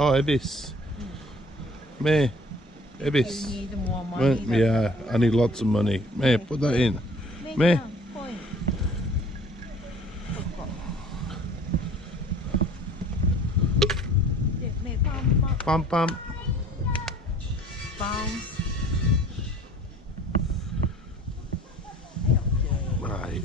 Oh, Ibis. May, Ibis. You need more money. Yeah, I need lots of money. May, put that in. May. Pam pam. Right.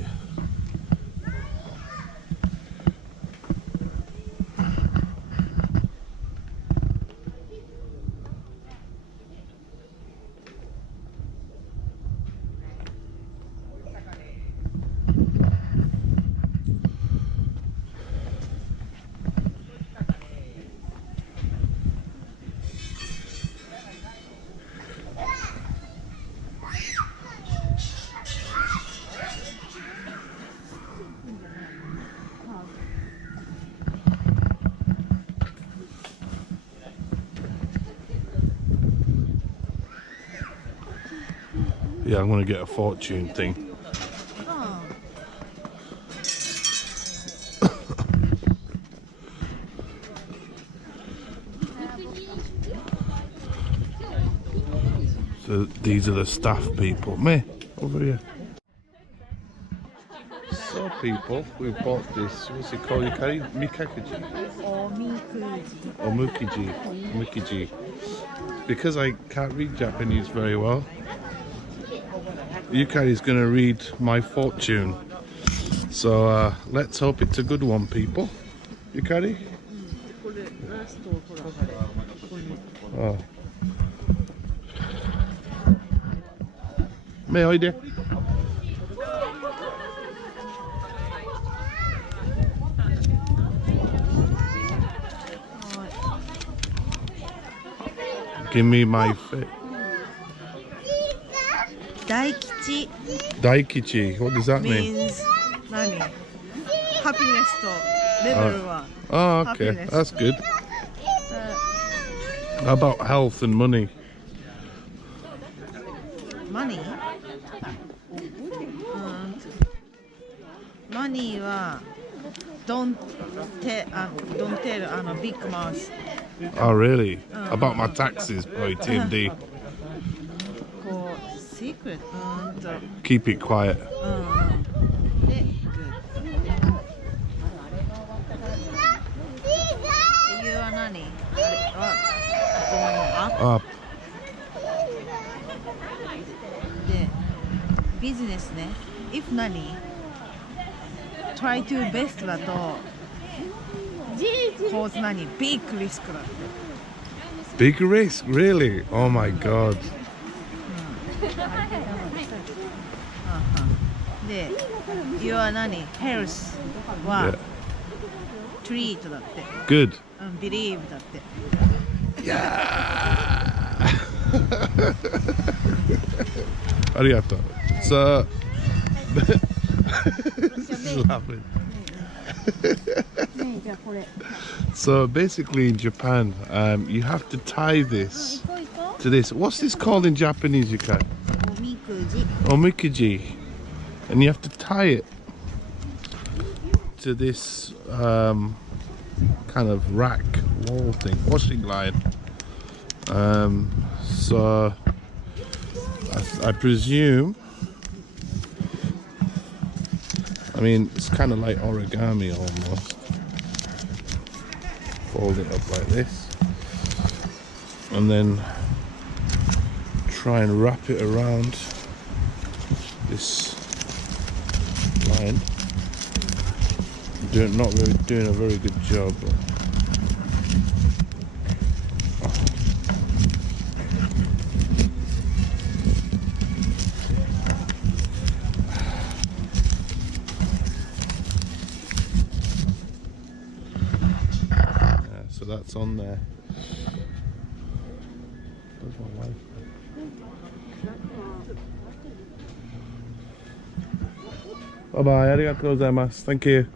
Yeah, I'm gonna get a fortune thing. Oh. So these are the staff people. May, over here. So people, we bought this, what's it called? Yukari? Mikakuji? Or Or Mukiji. Because I can't read Japanese very well, Yukari is going to read my fortune. So let's hope it's a good one, people. Yukari? Oh. May I do? Give me my fit. Daikichi Daikichi, what does that mean? means nani? Happiness to level 1. Oh, okay, Happiness. that's good. How about health and money? Money? Money は don't tell big mouth. Oh, really? About my taxes, probably TMD. Secret. Keep it quiet. You are nani? Going up. Up. Business ね。If 何 try to best だと cause 何 big risk だって。 Big risk, really? Oh my god. で Your 何 health は treat だって Good. believe だって Yeah. Arigato. So, she's laughing. So basically in Japan, you have to tie this to this. What's this called in Japanese, Yukai? Omikuji. And you have to tie it to this kind of rack wall thing, washing line. So I presume, I mean, it's kind of like origami almost. Fold it up like this and then try and wrap it around this line. Not really doing a very good job. So that's on there. Where's my wife? Bye bye, arigatou gozaimasu. Thank you.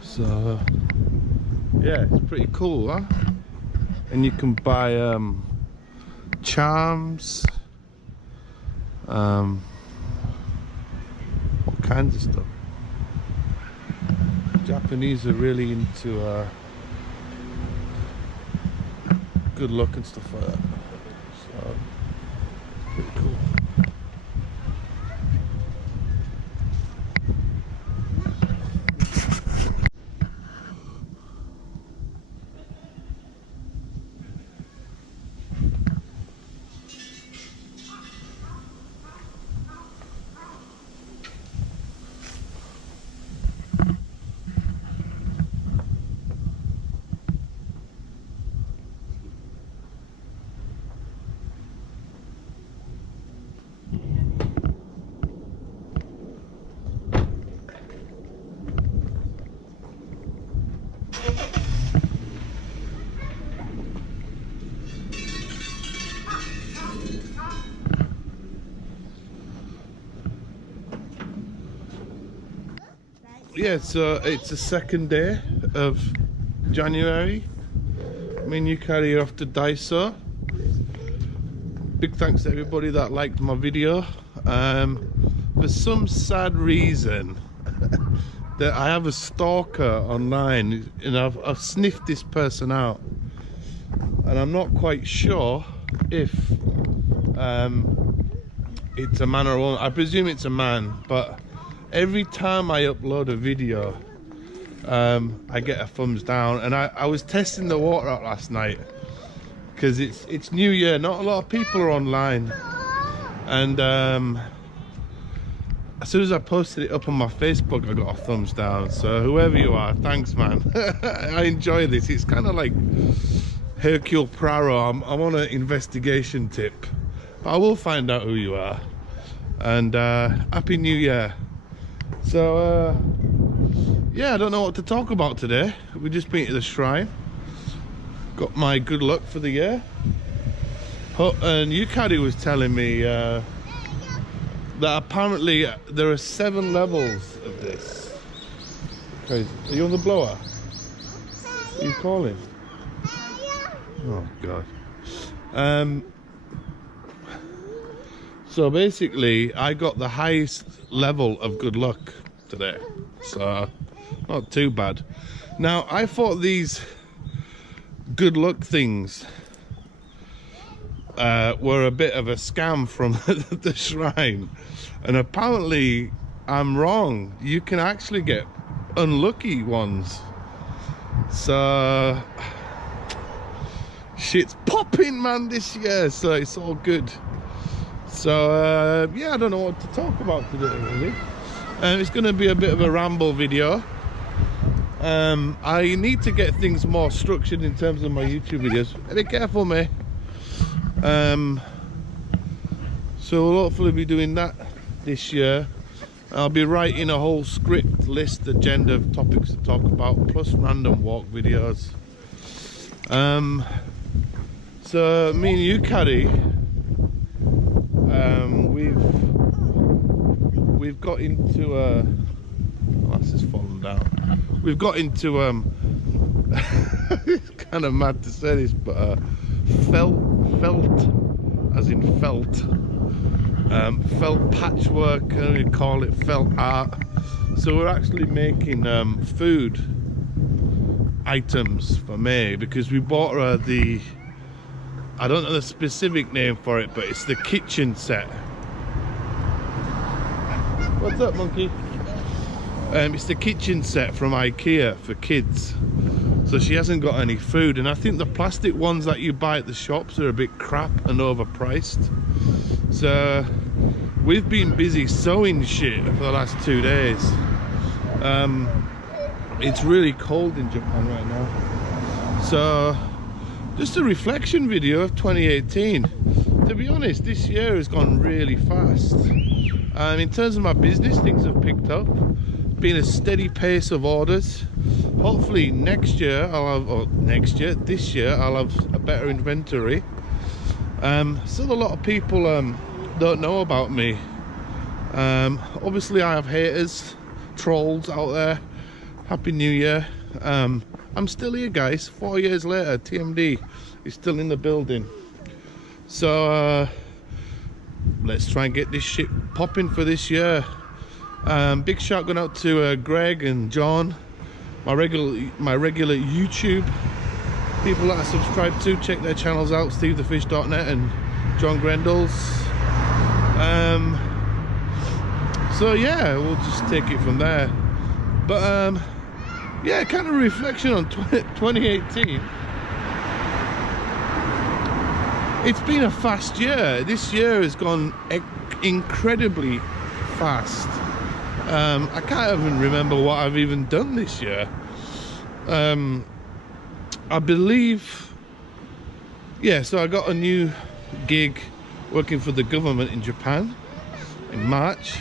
So yeah, it's pretty cool, huh? And you can buy charms, all kinds of stuff. Japanese are really into good luck and stuff like that. So pretty cool. Yeah, so it's the second day of January. Me and Yukari are off to Daiso. Big thanks to everybody that liked my video. For some sad reason that I have a stalker online and I've sniffed this person out and I'm not quite sure if it's a man or a woman. I presume it's a man, but every time I upload a video, I get a thumbs down. And I was testing the water out last night because it's New Year. Not a lot of people are online, and as soon as I posted it up on my Facebook, I got a thumbs down. So whoever you are, thanks, man. I enjoy this. It's kind of like Hercule Poirot. I'm on an investigation tip, but I will find out who you are. And Happy New Year. So yeah, I don't know what to talk about today. We just been to the shrine, got my good luck for the year. And Yukari was telling me that apparently there are 7 levels of this. Crazy. Are you on the blower? Are you calling? Oh god. So basically I got the highest level of good luck today, so not too bad. Now I thought these good luck things were a bit of a scam from the shrine, and apparently I'm wrong. You can actually get unlucky ones. So shit's popping, man, this year, so it's all good. So yeah, I don't know what to talk about today really. It's going to be a bit of a ramble video. I need to get things more structured in terms of my YouTube videos. Be careful, mate. So we'll hopefully be doing that this year. I'll be writing a whole script list agenda of topics to talk about, plus random walk videos. So me and you, Carrie, we've got into glass has fallen down. We've got into it's kind of mad to say this, but felt as in felt patchwork, I don't even call it felt art. So we're actually making food items for May, because we bought her the, I don't know the specific name for it, but it's the kitchen set. What's up, monkey? It's the kitchen set from IKEA for kids. So she hasn't got any food, and I think the plastic ones that you buy at the shops are a bit crap and overpriced. So we've been busy sewing shit for the last 2 days. It's really cold in Japan right now. So just a reflection video of 2018. To be honest, this year has gone really fast. In terms of my business, things have picked up. Been a steady pace of orders. Hopefully next year I'll have, this year I'll have a better inventory. Still a lot of people don't know about me. Obviously I have haters, trolls out there. Happy New Year. I'm still here, guys. 4 years later, TMD is still in the building. So let's try and get this shit popping for this year. Big shout going out to Greg and John, my regular YouTube people that I subscribe to. Check their channels out, stevethefish.net and John Grendel's. So yeah, we'll just take it from there. But yeah, kind of reflection on 2018. It's been a fast year. This year has gone incredibly fast. I can't even remember what I've even done this year. I believe, yeah, so I got a new gig working for the government in Japan in March.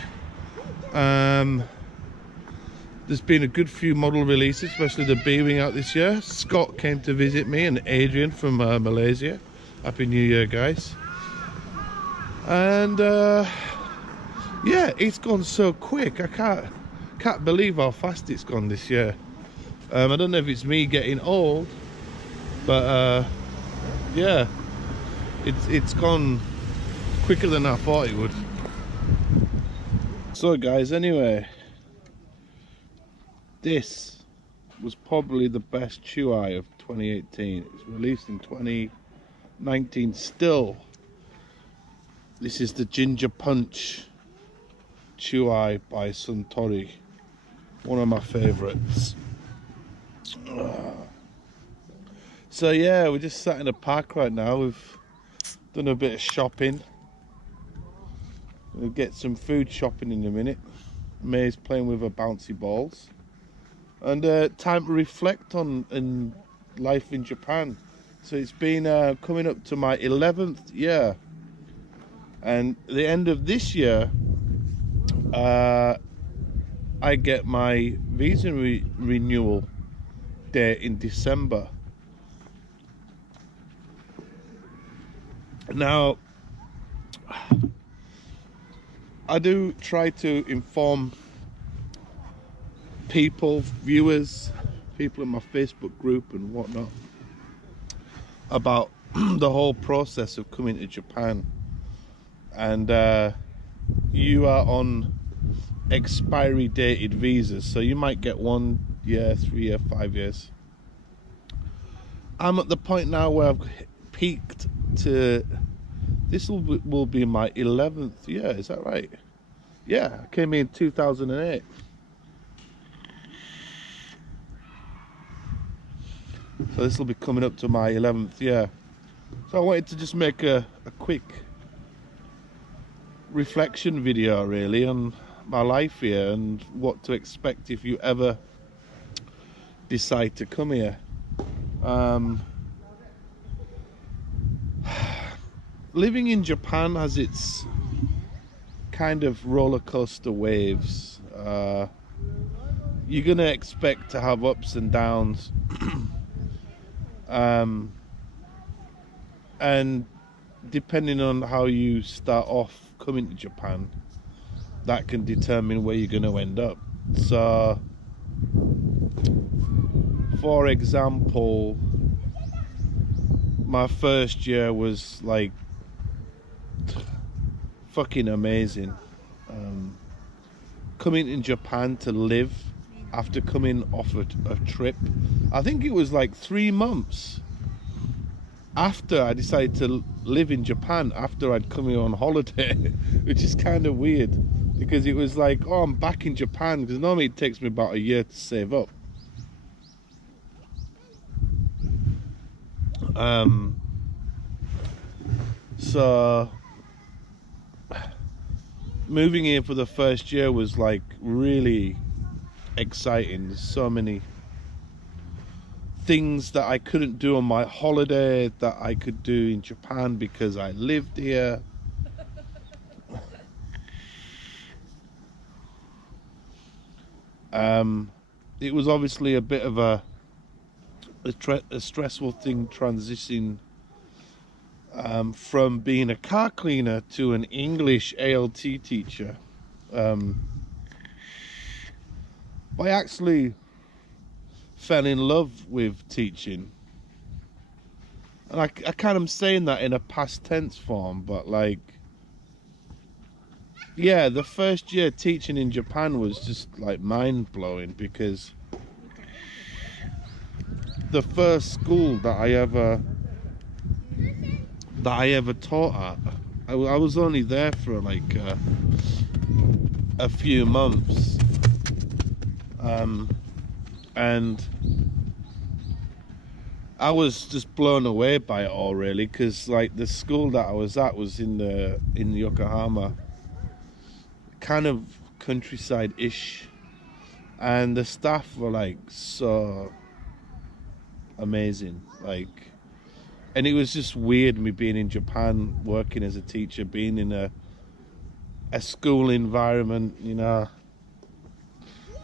There's been a good few model releases, especially the B-Wing out this year. Scott came to visit me, and Adrian from Malaysia. Happy New Year, guys. And yeah, it's gone so quick. I can't believe how fast it's gone this year. I don't know if it's me getting old, but yeah, it's gone quicker than I thought it would. So guys, anyway, this was probably the best chew-eye of 2018. It was released in 2019 still. This is the Ginger Punch chew-eye by Suntory. One of my favourites. So yeah, we're just sat in a park right now. We've done a bit of shopping. We'll get some food shopping in a minute. May's playing with her bouncy balls. And time to reflect on life in Japan. So it's been coming up to my 11th year. And the end of this year, I get my visa renewal date in December. Now, I do try to inform people, viewers, people in my Facebook group and whatnot about the whole process of coming to Japan. And you are on expiry dated visas, so you might get 1 year, 3 year, 5 years. I'm at the point now where I've peaked to, this will be my 11th year, is that right? Yeah, I came in 2008. So this will be coming up to my 11th year. So I wanted to just make a quick reflection video really on my life here and what to expect if you ever decide to come here. living in Japan has its kind of roller coaster waves. You're gonna expect to have ups and downs, and depending on how you start off coming to Japan, that can determine where you're gonna end up. So, for example, my first year was like fucking amazing. Coming in Japan to live after coming off a trip, I think it was like 3 months after I decided to live in Japan, after I'd come here on holiday, which is kind of weird because it was like, oh, I'm back in Japan, because normally it takes me about a year to save up. So moving here for the first year was like really exciting. There's so many things that I couldn't do on my holiday that I could do in Japan because I lived here. It was obviously a bit of a stressful thing transitioning from being a car cleaner to an English ALT teacher. I actually fell in love with teaching, and I kind of saying that in a past tense form, but like, yeah, the first year teaching in Japan was just like mind-blowing, because the first school that I ever taught at, I was only there for like a few months, and I was just blown away by it all, really, because like the school that I was at was in Yokohama, kind of countryside-ish, and the staff were like so amazing, like, and it was just weird me being in Japan working as a teacher, being in a school environment, you know.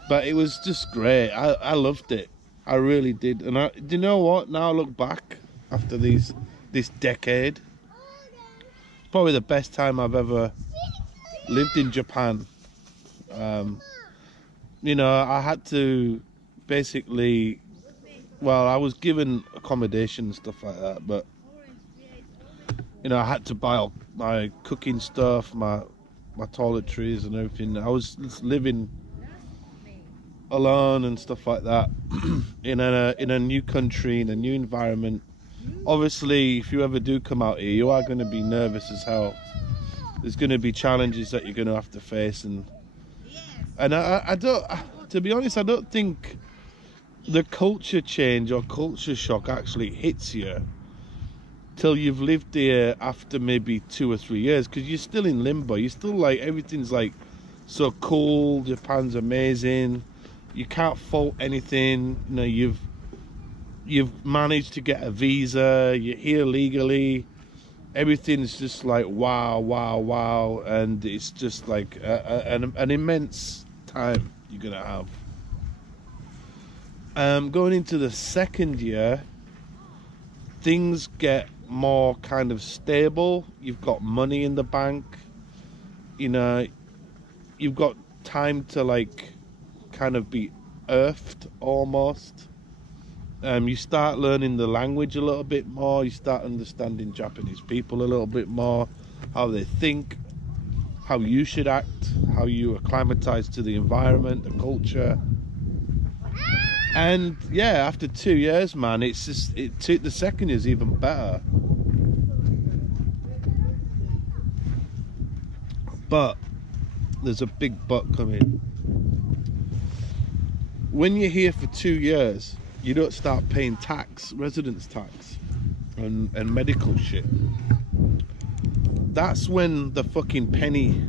But it was just great. I loved it. I really did. And do you know what? Now I look back after this decade, probably the best time I've ever lived in Japan. You know, I had to basically, well, I was given accommodation and stuff like that, but you know, I had to buy all my cooking stuff, my toiletries and everything. I was just living alone and stuff like that in a new country, in a new environment. Obviously, if you ever do come out here, you are going to be nervous as hell. There's going to be challenges that you're going to have to face, and I don't, to be honest, I don't think the culture change or culture shock actually hits you till you've lived here after maybe 2 or 3 years, because you're still in limbo. You're still like, everything's like so cool, Japan's amazing, you can't fault anything, you know, you've managed to get a visa, you're here legally, everything's just like wow, wow, wow, and it's just like an immense time you're gonna have. Going into the second year, things get more kind of stable. You've got money in the bank, you know, you've got time to like kind of be earthed almost. You start learning the language a little bit more, you start understanding Japanese people a little bit more, how they think, how you should act, how you acclimatize to the environment, the culture. And yeah, after 2 years, man, it's just, the second year's even better. But there's a big but coming. When you're here for 2 years, you don't start paying tax, residence tax, and medical shit. That's when the fucking penny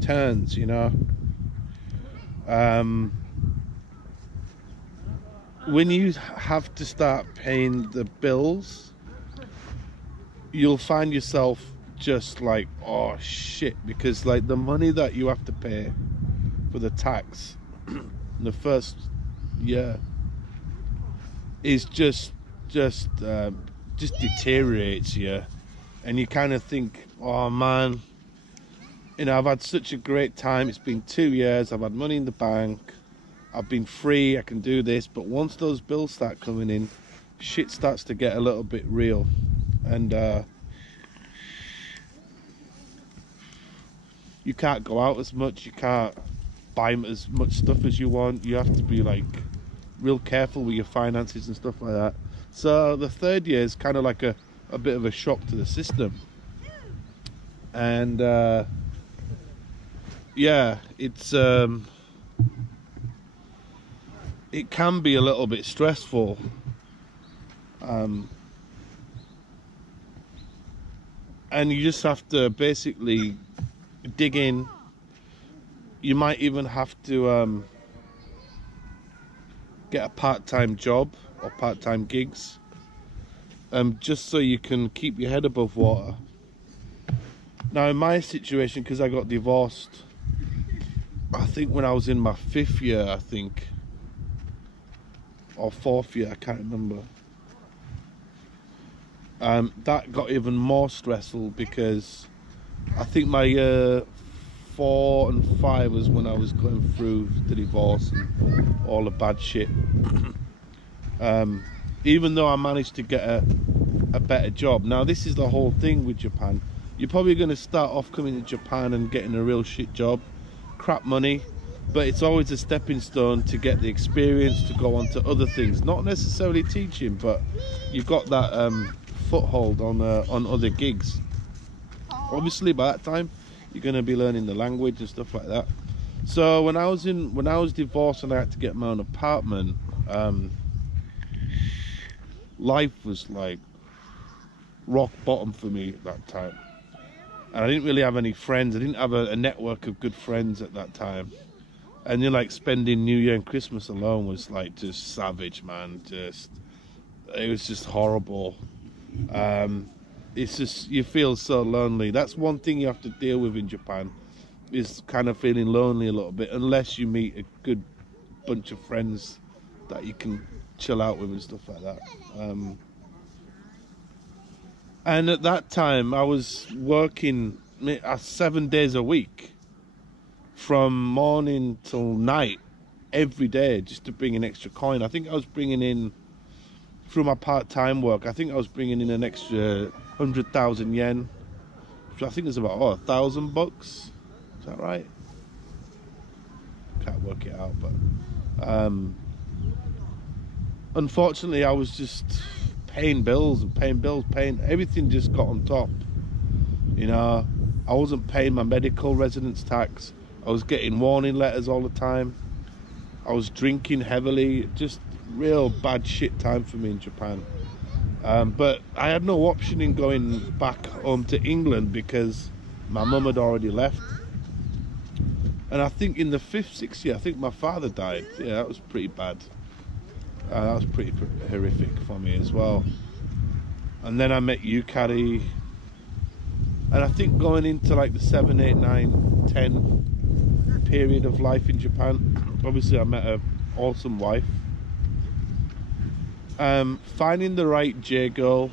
turns, you know. When you have to start paying the bills, you'll find yourself just like, oh shit, because like the money that you have to pay for the tax in the first year is just deteriorates you, and you kind of think, oh man, you know, I've had such a great time, it's been 2 years, I've had money in the bank, I've been free, I can do this. But once those bills start coming in, shit starts to get a little bit real. And you can't go out as much, you can't buy as much stuff as you want, you have to be like real careful with your finances and stuff like that. So the third year is kind of like a bit of a shock to the system. And yeah, it's it can be a little bit stressful. And you just have to basically dig in. You might even have to get a part-time job or part-time gigs, just so you can keep your head above water. Now in my situation, because I got divorced, I think when I was in my 5th year, I think, or 4th year, I can't remember. That got even more stressful, because I think my year 4 and 5 was when I was going through the divorce and all the bad shit. Even though I managed to get a better job. Now this is the whole thing with Japan. You're probably going to start off coming to Japan and getting a real shit job, crap money, but it's always a stepping stone to get the experience to go on to other things. Not necessarily teaching, but you've got that foothold on other gigs. Obviously by that time you're going to be learning the language and stuff like that. So when I was divorced and I had to get my own apartment, life was like rock bottom for me at that time. And I didn't really have any friends. I didn't have a network of good friends at that time. And you're like, spending New Year and Christmas alone was like just savage, man. It was just horrible. It's just, you feel so lonely. That's one thing you have to deal with in Japan, is kind of feeling lonely a little bit, unless you meet a good bunch of friends that you can chill out with and stuff like that. And at that time I was working 7 days a week, from morning till night, every day, just to bring in extra coin. I think I was bringing in, through my part-time work, I think I was bringing in an extra 100,000 yen, which I think is about $1,000. Is that right? Can't work it out, but unfortunately I was just paying bills and paying everything, just got on top. You know, I wasn't paying my medical residence tax. I was getting warning letters all the time. I was drinking heavily. Just real bad shit time for me in Japan. But I had no option in going back home to England, because my mum had already left. And I think in the 5th, 6th year, I think my father died. Yeah, that was pretty bad. That was pretty horrific for me as well. And then I met Yukari. And I think going into like the 7, 8, 9, 10 period of life in Japan, obviously I met an awesome wife. Finding the right J-girl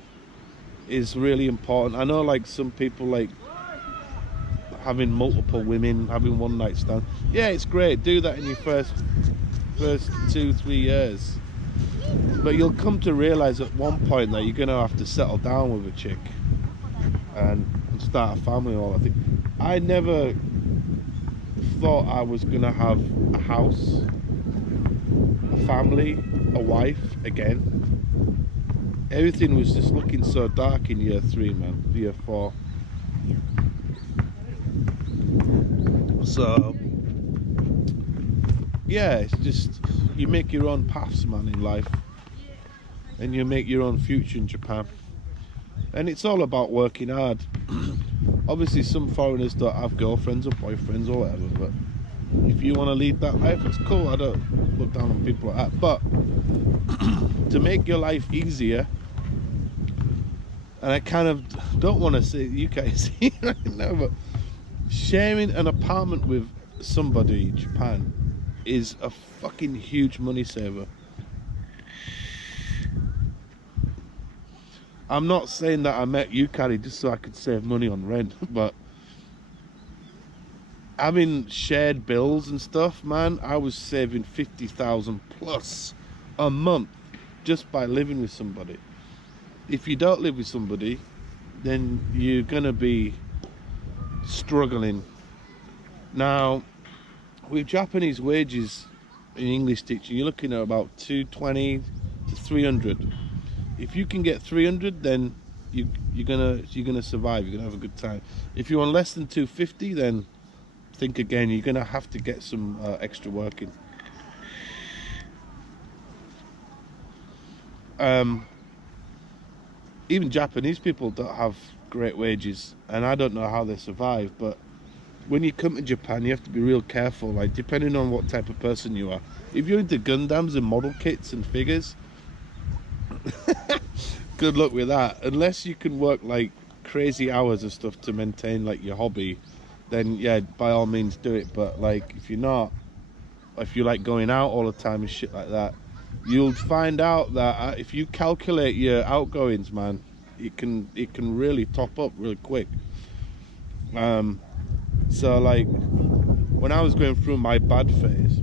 is really important. I know like some people like having multiple women, having one night stand. Yeah, it's great, do that in your first 2, 3 years. But you'll come to realize at one point that you're going to have to settle down with a chick and start a family. All I think, I never thought I was going to have a house, a family, a wife again. Everything was just looking so dark in year 3, man, year 4. So yeah, it's just, you make your own paths, man, in life, and you make your own future in Japan. And it's all about working hard. Obviously some foreigners don't have girlfriends or boyfriends or whatever, but if you want to lead that life, it's cool. I don't look down on people like that. But to make your life easier, and I kind of don't want to say you guys see right now, but sharing an apartment with somebody in Japan is a fucking huge money saver. I'm not saying that I met Yukari just so I could save money on rent, but having shared bills and stuff, man, I was saving 50,000 plus a month just by living with somebody. If you don't live with somebody, then you're gonna be struggling. Now, with Japanese wages in English teaching, you're looking at about 220 to 300. If you can get 300, then you're gonna survive. You're gonna have a good time. If you're on less than 250, then think again. You're gonna have to get some extra work in. Even Japanese people don't have great wages, and I don't know how they survive. But when you come to Japan, you have to be real careful. Like, depending on what type of person you are. If you're into Gundams and model kits and figures, good luck with that. Unless you can work like crazy hours and stuff to maintain like your hobby, then yeah, by all means do it. But like, if you're not, if you like going out all the time and shit like that, you'll find out that if you calculate your outgoings, man, it can really top up really quick. So like, when I was going through my bad phase,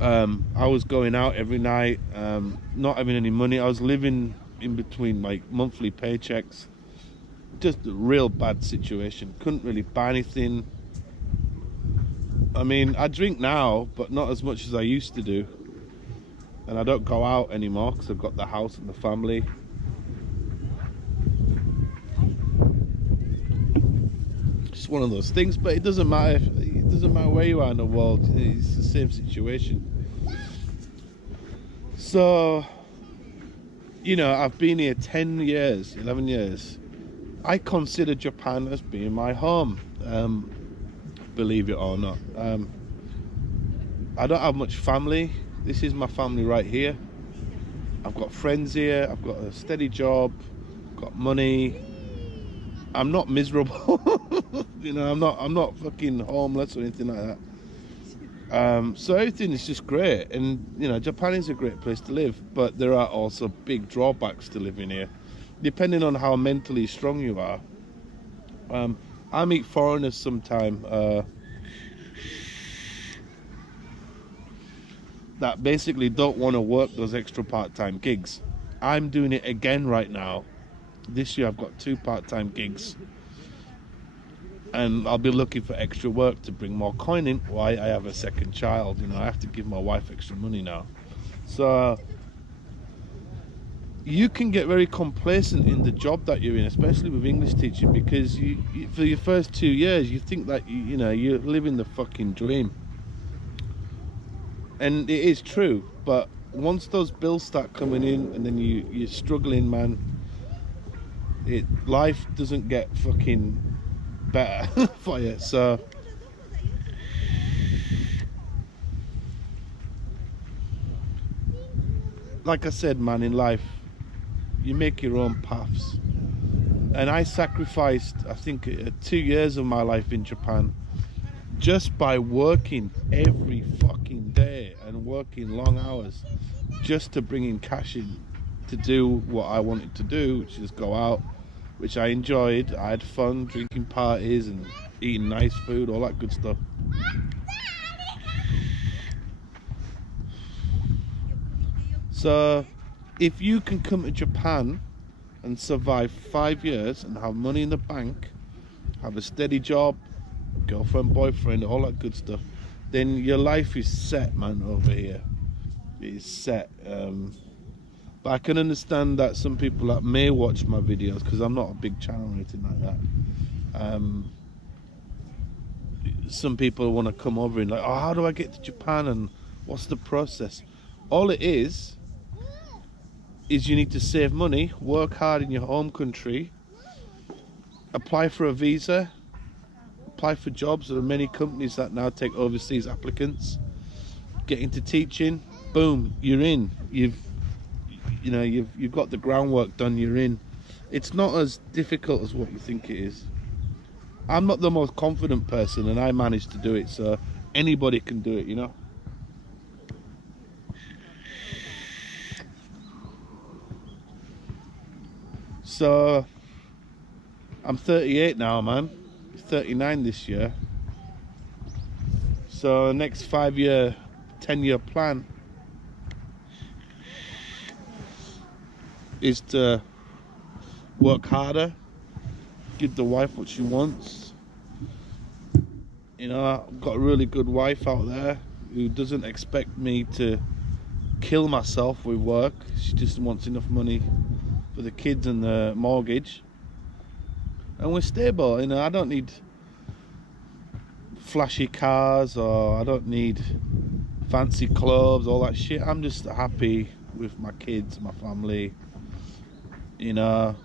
I was going out every night, not having any money. I was living in between like monthly paychecks. Just a real bad situation. Couldn't really buy anything. I mean, I drink now, but not as much as I used to do. And I don't go out anymore because I've got the house and the family. Just one of those things, but it doesn't matter. It doesn't matter where you are in the world. It's the same situation. So, you know, I've been here 10 years, 11 years. I consider Japan as being my home, believe it or not. I don't have much family. This is my family right here. I've got friends here. I've got a steady job. I've got money. I'm not miserable. You know, I'm not fucking homeless or anything like that. So everything is just great, and you know, Japan is a great place to live, but there are also big drawbacks to living here, depending on how mentally strong you are. I meet foreigners sometime that basically don't want to work those extra part-time gigs. I'm doing it again right now. This year I've got 2 part-time gigs, and I'll be looking for extra work to bring more coin in. Why? I have a second child. You know, I have to give my wife extra money now. So you can get very complacent in the job that you're in, especially with English teaching, because you for your first 2 years you think that you know, you're living the fucking dream, and it is true. But once those bills start coming in, and then you're struggling, man, life doesn't get fucking better for you. So like I said, man, in life you make your own paths, and I sacrificed, I think, 2 years of my life in Japan just by working every fucking day and working long hours just to bring in cash in to do what I wanted to do, which is go out, which I enjoyed. I had fun drinking parties and eating nice food, all that good stuff. So if you can come to Japan and survive 5 years and have money in the bank, have a steady job, girlfriend, boyfriend, all that good stuff, then your life is set, man, over here. It is set. But I can understand that some people that may watch my videos, because I'm not a big channel or anything like that, some people want to come over and like, oh, how do I get to Japan and what's the process? All it is you need to save money, work hard in your home country, apply for a visa, apply for jobs. There are many companies that now take overseas applicants. Get into teaching, boom, you're in. you know, you've got the groundwork done, you're in. It's not as difficult as what you think it is. I'm not the most confident person, and I managed to do it, so anybody can do it, you know. So I'm 38 now, man. 39 this year. So next 5-year, 10-year plan is to work harder, give the wife what she wants. You know, I've got a really good wife out there who doesn't expect me to kill myself with work. She just wants enough money for the kids and the mortgage. And we're stable, you know. I don't need flashy cars, or I don't need fancy clothes, all that shit. I'm just happy with my kids, my family, you know.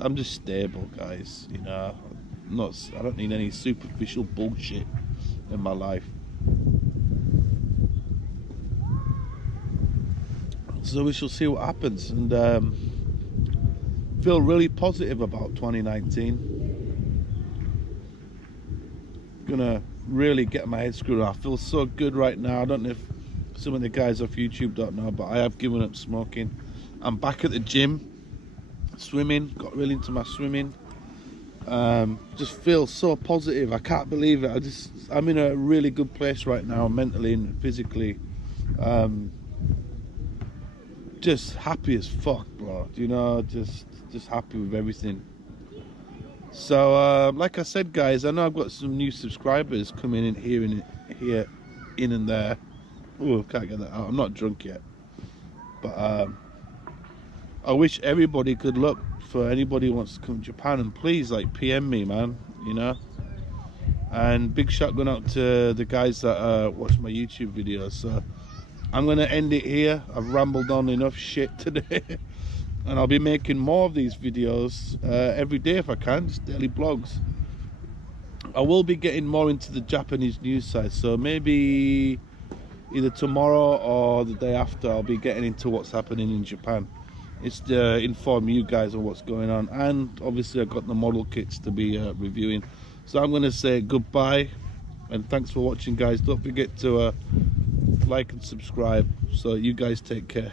I'm just stable, guys, you know. I don't need any superficial bullshit in my life. So we shall see what happens, and feel really positive about 2019. Gonna really get my head screwed on. I feel so good right now. I don't know if some of the guys off YouTube don't know, but I have given up smoking. I'm back at the gym, swimming, got really into my swimming. Just feel so positive. I can't believe it. I'm in a really good place right now, mentally and physically. Just happy as fuck, bro. You know, just happy with everything. So like I said, guys, I know I've got some new subscribers coming in here in and there. Oh, can't get that out. I'm not drunk yet, but I wish everybody could look for anybody who wants to come to Japan, and please, like, PM me, man, you know. And big shout going out to the guys that watch my YouTube videos. So I'm gonna end it here. I've rambled on enough shit today. And I'll be making more of these videos every day if I can, just daily blogs. I will be getting more into the Japanese news side, so maybe either tomorrow or the day after I'll be getting into what's happening in Japan. It's to inform you guys on what's going on, and obviously I've got the model kits to be reviewing. So I'm going to say goodbye, and thanks for watching, guys. Don't forget to like and subscribe. So you guys take care.